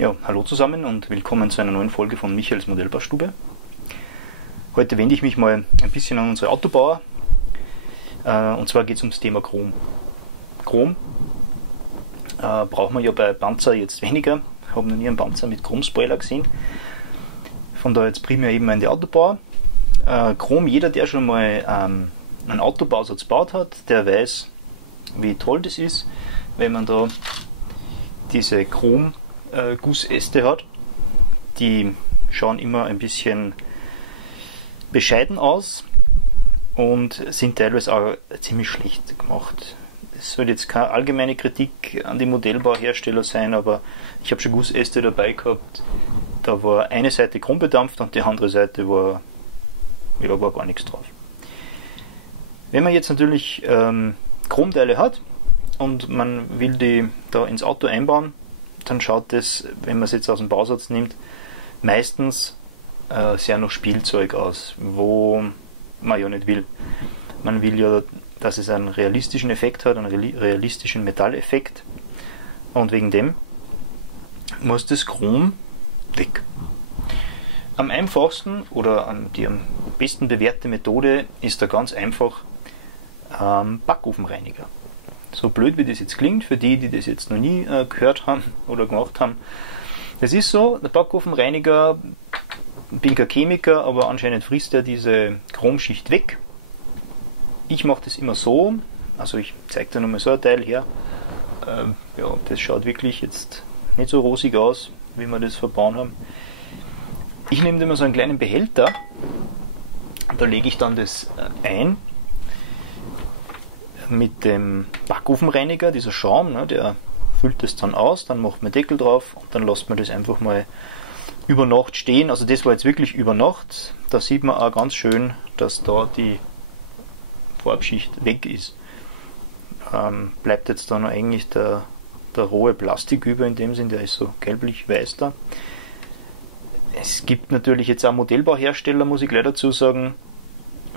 Ja, hallo zusammen und willkommen zu einer neuen Folge von Michaels Modellbaustube. Heute wende ich mich mal ein bisschen an unsere Autobauer, und zwar geht es ums Thema Chrom. Chrom braucht man ja bei Panzer jetzt weniger. Ich habe noch nie einen Panzer mit Chromspoiler gesehen. Von daher jetzt primär eben an die Autobauer. Chrom, jeder, der schon mal einen Autobausatz gebaut hat, der weiß, wie toll das ist, wenn man da diese Chrom-Gussäste hat. Die schauen immer ein bisschen bescheiden aus und sind teilweise auch ziemlich schlecht gemacht. Es soll jetzt keine allgemeine Kritik an die Modellbauhersteller sein, aber ich habe schon Gussäste dabei gehabt, da war eine Seite chrombedampft und die andere Seite war gar nichts drauf. Wenn man jetzt natürlich Chromteile hat und man will die da ins Auto einbauen, dann schaut das, wenn man es jetzt aus dem Bausatz nimmt, meistens sehr nach Spielzeug aus, wo man ja nicht will. Man will ja, dass es einen realistischen Effekt hat, einen realistischen Metalleffekt, und wegen dem muss das Chrom weg. Am einfachsten oder die am besten bewährte Methode ist da ganz einfach Backofenreiniger. So blöd wie das jetzt klingt, für die, die das jetzt noch nie gehört haben oder gemacht haben. Das ist so, der Backofenreiniger, ich bin kein Chemiker, aber anscheinend frisst er diese Chromschicht weg. Ich mache das immer so, also ich zeige dir nochmal so ein Teil her. Ja, das schaut wirklich jetzt nicht so rosig aus, wie wir das verbauen haben. Ich nehme immer so einen kleinen Behälter, da lege ich dann das ein mit dem Backofenreiniger, dieser Schaum, ne, der füllt das dann aus, dann macht man Deckel drauf und dann lässt man das einfach mal über Nacht stehen. Also das war jetzt wirklich über Nacht. Da sieht man auch ganz schön, dass da die Farbschicht weg ist. Bleibt jetzt da noch eigentlich der rohe Plastik über, in dem Sinn, der ist so gelblich-weiß da. Es gibt natürlich jetzt auch Modellbauhersteller, muss ich gleich dazu sagen,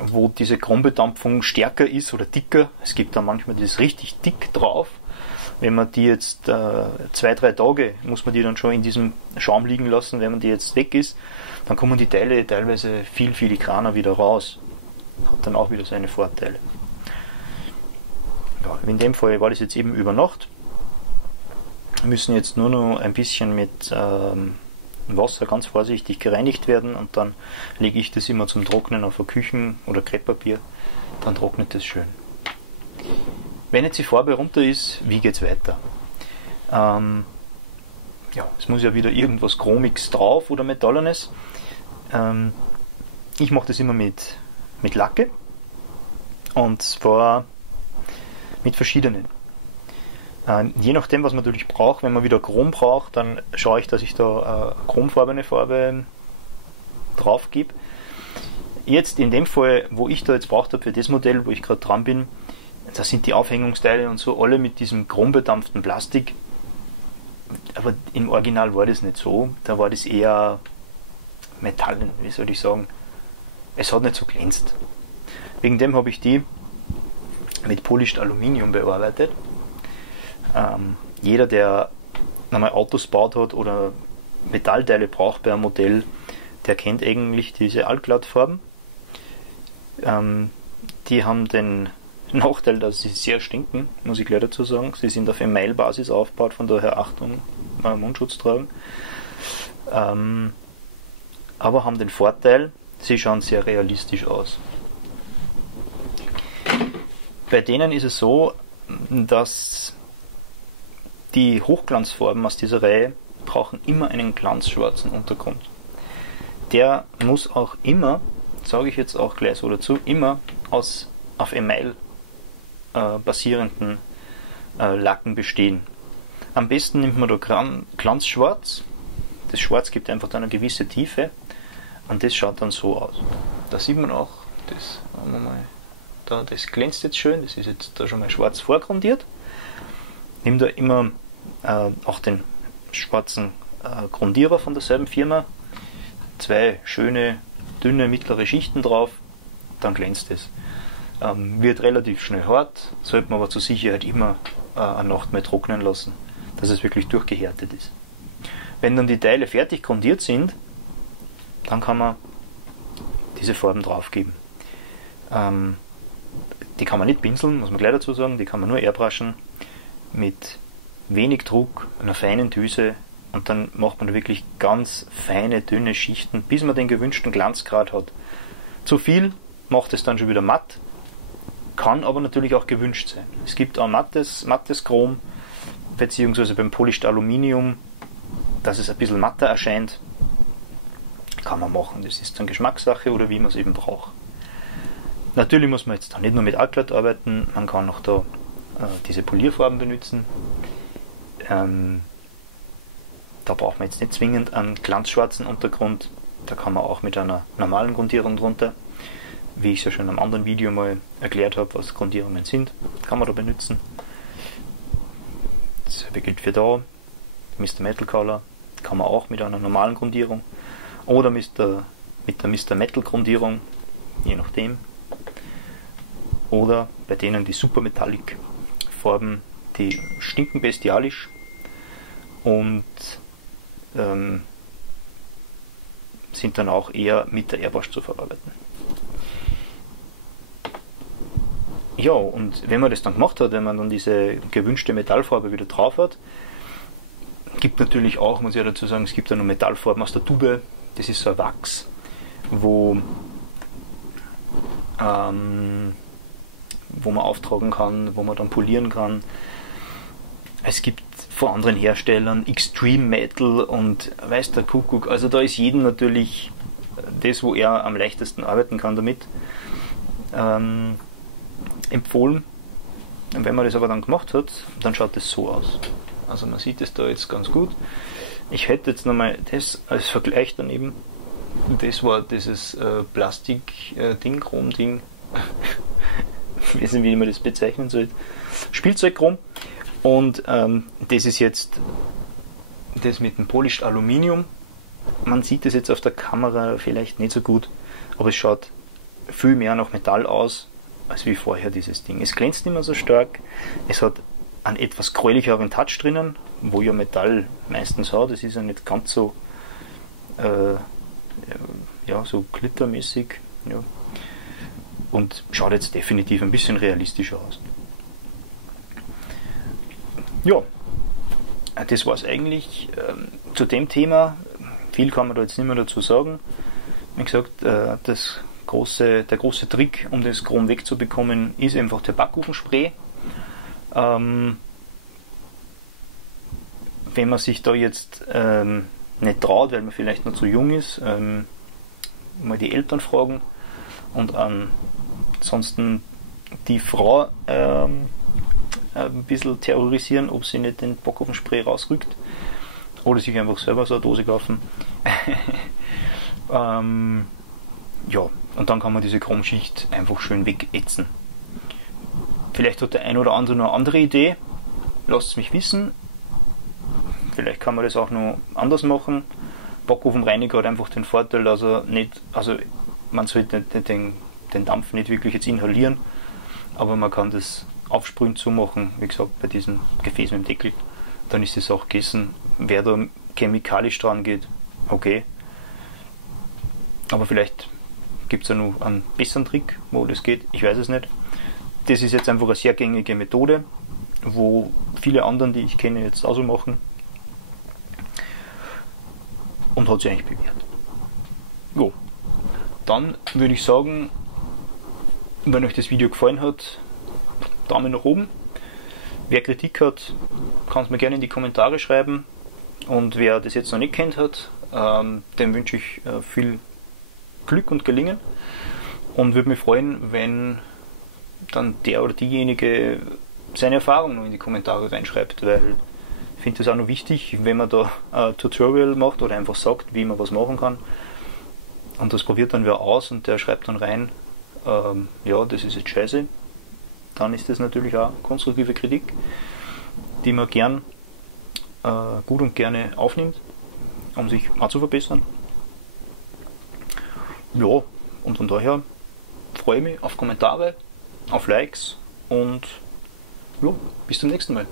wo diese Chrombedampfung stärker ist oder dicker. Es gibt da manchmal das richtig dick drauf. Wenn man die jetzt 2-3 Tage, muss man die dann schon in diesem Schaum liegen lassen, wenn man die jetzt weg ist, dann kommen die Teile teilweise viel filigraner wieder raus. Hat dann auch wieder seine Vorteile. Ja, in dem Fall war das jetzt eben über Nacht. Wir müssen jetzt nur noch ein bisschen mit Wasser ganz vorsichtig gereinigt werden und dann lege ich das immer zum Trocknen auf ein Küchen- oder Krepppapier, dann trocknet das schön. Wenn jetzt die Farbe runter ist, wie geht es weiter? Ja, es muss ja wieder irgendwas Chromiges drauf oder Metallenes. Ich mache das immer mit Lacke, und zwar mit verschiedenen. Je nachdem, was man natürlich braucht, wenn man wieder Chrom braucht, dann schaue ich, dass ich da chromfarbene Farbe drauf gebe. Jetzt in dem Fall, wo ich da jetzt braucht habe für das Modell, wo ich gerade dran bin, da sind die Aufhängungsteile und so alle mit diesem chrombedampften Plastik. Aber im Original war das nicht so. Da war das eher Metallen, wie soll ich sagen. Es hat nicht so glänzt. Wegen dem habe ich die mit Polished Aluminium bearbeitet. Jeder, der einmal Autos baut hat oder Metallteile braucht bei einem Modell, der kennt eigentlich diese Allglattfarben. Die haben den Nachteil, dass sie sehr stinken, muss ich gleich dazu sagen. Sie sind auf Email-Basis aufgebaut, von daher Achtung, Mundschutz tragen. Aber haben den Vorteil, sie schauen sehr realistisch aus. Bei denen ist es so, dass die Hochglanzfarben aus dieser Reihe brauchen immer einen glanzschwarzen Untergrund. Der muss auch immer, sage ich jetzt auch gleich so dazu, immer auf Email basierenden Lacken bestehen. Am besten nimmt man da Glanzschwarz. Das Schwarz gibt einfach dann eine gewisse Tiefe und das schaut dann so aus. Da sieht man auch, das glänzt jetzt schön, das ist jetzt da schon mal schwarz vorgrundiert. Nimm da immer auch den schwarzen Grundierer von derselben Firma, 2 schöne, dünne, mittlere Schichten drauf, dann glänzt es. Wird relativ schnell hart, sollte man aber zur Sicherheit immer eine Nacht mal trocknen lassen, dass es wirklich durchgehärtet ist. wenn dann die Teile fertig grundiert sind, dann kann man diese Farben drauf geben. Die kann man nicht pinseln, muss man gleich dazu sagen, die kann man nur airbrushen mit wenig Druck, einer feinen Düse, und dann macht man wirklich ganz feine, dünne Schichten, bis man den gewünschten Glanzgrad hat. Zu viel macht es dann schon wieder matt, kann aber natürlich auch gewünscht sein. Es gibt auch mattes Chrom, beziehungsweise beim Polished Aluminium, dass es ein bisschen matter erscheint, kann man machen. Das ist dann Geschmackssache oder wie man es eben braucht. Natürlich muss man jetzt nicht nur mit Acrylat arbeiten, man kann auch da diese Polierfarben benutzen. Da braucht man jetzt nicht zwingend einen glanzschwarzen Untergrund, da kann man auch mit einer normalen Grundierung drunter, wie ich es ja schon in einem anderen Video mal erklärt habe, was Grundierungen sind, kann man da benutzen. Dasselbe gilt für da, Mr. Metal Color kann man auch mit einer normalen Grundierung oder mit der Mr. Metal Grundierung, je nachdem. Oder bei denen die Super Metallic Farben, die stinken bestialisch und sind dann auch eher mit der Airbrush zu verarbeiten. Ja, und wenn man das dann gemacht hat, wenn man dann diese gewünschte Metallfarbe wieder drauf hat, gibt natürlich auch, muss ich dazu sagen, es gibt ja noch Metallfarben aus der Tube, das ist so ein Wachs, wo man auftragen kann, wo man dann polieren kann. Es gibt von anderen Herstellern Extreme Metal und weiß der Kuckuck, also da ist jedem natürlich das, wo er am leichtesten arbeiten kann damit, empfohlen. Und wenn man das aber dann gemacht hat, dann schaut es so aus. Also man sieht es da jetzt ganz gut. Ich hätte jetzt nochmal das als Vergleich daneben. Das war dieses Plastik-Ding, Chrom-Ding. Ich weiß nicht, wie man das bezeichnen soll. Spielzeugchrom. Und das ist jetzt das mit dem Polished Aluminium. Man sieht das jetzt auf der Kamera vielleicht nicht so gut, aber es schaut viel mehr nach Metall aus, als wie vorher dieses Ding. Es glänzt nicht mehr so stark, es hat einen etwas gräulicheren Touch drinnen, wo ja Metall meistens hat. Es ist ja nicht ganz so so glittermäßig, ja. Und schaut jetzt definitiv ein bisschen realistischer aus. Ja, das war es eigentlich zu dem Thema. Viel kann man da jetzt nicht mehr dazu sagen. Wie gesagt, der große Trick, um das Chrom wegzubekommen, ist einfach der Backofenspray. Wenn man sich da jetzt nicht traut, weil man vielleicht noch zu jung ist, mal die Eltern fragen und ansonsten die Frau ein bisschen terrorisieren, ob sie nicht den Backofenspray rausrückt oder sich einfach selber so eine Dose kaufen. Ja, und dann kann man diese Chromschicht einfach schön wegätzen. Vielleicht hat der ein oder andere noch eine andere Idee, lasst es mich wissen. Vielleicht kann man das auch noch anders machen. Backofenreiniger hat einfach den Vorteil, dass er nicht, also man sollte den Dampf nicht wirklich jetzt inhalieren, aber man kann das aufsprühen zumachen, wie gesagt, bei diesem Gefäß mit dem Deckel, dann ist es auch gegessen. Wer da chemikalisch dran geht, okay. Aber vielleicht gibt es ja noch einen besseren Trick, wo das geht, ich weiß es nicht. Das ist jetzt einfach eine sehr gängige Methode, wo viele anderen, die ich kenne, jetzt auch so machen. Und hat sich eigentlich bewährt. Jo. Dann würde ich sagen, wenn euch das Video gefallen hat, Daumen nach oben. Wer Kritik hat, kann es mir gerne in die Kommentare schreiben. Und wer das jetzt noch nicht kennt hat, dem wünsche ich viel Glück und Gelingen. Und würde mich freuen, wenn dann der oder diejenige seine Erfahrungen noch in die Kommentare reinschreibt, weil ich finde das auch noch wichtig, wenn man da ein Tutorial macht oder einfach sagt, wie man was machen kann. Und das probiert dann wer aus und der schreibt dann rein, ja, das ist jetzt scheiße. Dann ist das natürlich auch konstruktive Kritik, die man gern gut und gerne aufnimmt, um sich auch zu verbessern. Ja, und von daher freue ich mich auf Kommentare, auf Likes und ja, bis zum nächsten Mal.